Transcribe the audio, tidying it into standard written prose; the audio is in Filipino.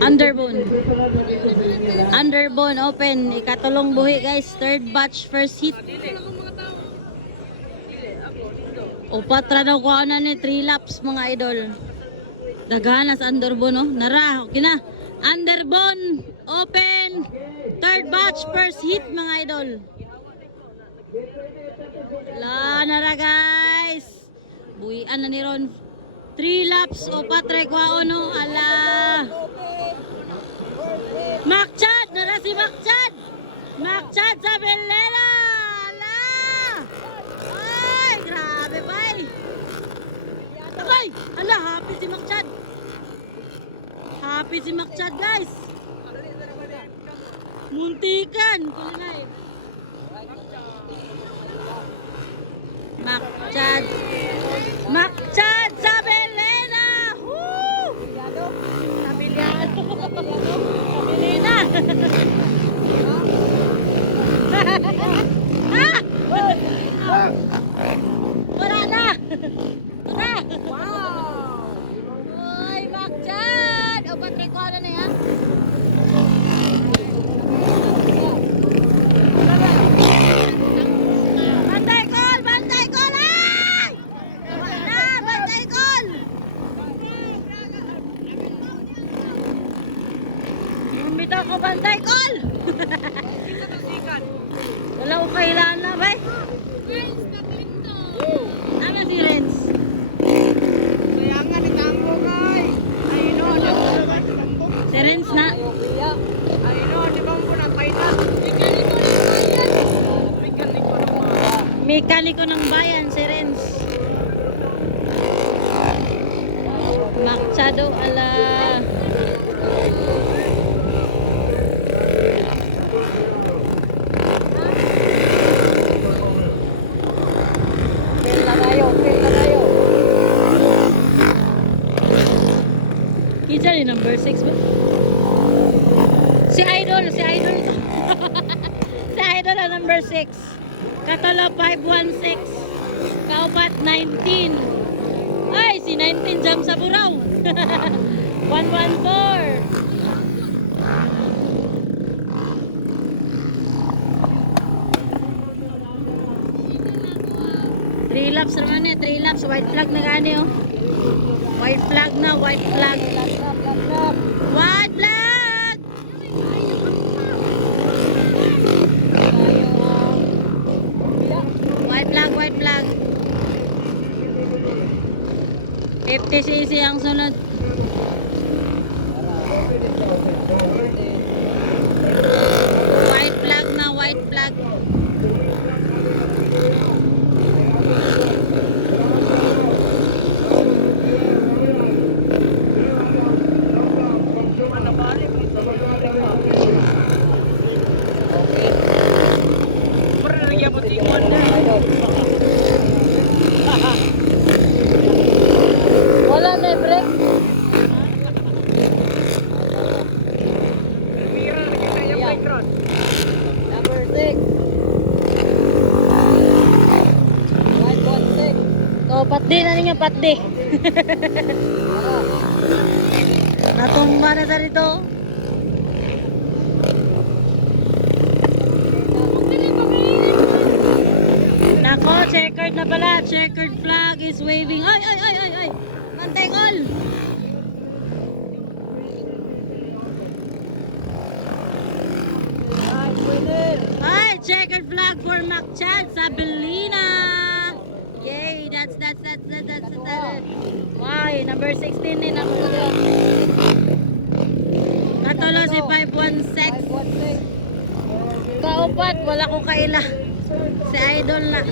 Underbone. Underbone open. Ikatulong buhi guys. Third batch first hit. Upat ra daw ko na ni 3 laps mga idol. Daghanas underbone no. Nara, okay na. Underbone open. Third batch first hit mga idol. La nara guys. Buhian na ni Ron. 3 laps o patre kwao no. Ala. Makchad! Nara si Makchad! Makchad sa Belera! Ala! Ay! Grabe bay! Ay! Ala! Happy si Makchad! Happy si Makchad guys! Muntikan! Kulinay! Makchad! Makchad sa Belera! Woo! Nabilian! Nabilina! Wala na! Wala! Wow! Uy, Makchad! O, patrikuan na yan? Bantay call! Bantay call! Ay! Wala! Bantay call! Bumitaw ko bantay call! Wala ko kailangan na ba? Ano si Renz? Kaya nga nitambo kay. Ayun o, Si Renz na. ayun o, di ba mo na paita? Mekaniko ng bayan si Renz. Makchado ala. Kita ni number 6 ba? Si Idol ito. Si Idol ang number 6. Katalo 516. Kaupat 19. Ay, si 19 jump sa buraw. 114. Three laps naman eh, 3 laps. White flag na gani oh. White flag na, white flag. White flag! White flag, white flag. 50cc ang sunod. White flag na, white flag. Wala na break. Number 6. 516. So, patdi na niya, patdi. Natumba na sa rito. Nako, checkered na pala. Checkered flag is waving. Ay, ay, ay, ay, ay. Manteng all. Ay, checkered flag for Makchad sa Belina. Yay, that's. Why, number 16 din ako. Katolo si 516. Kaupat, wala ko kaila. Si Idol na.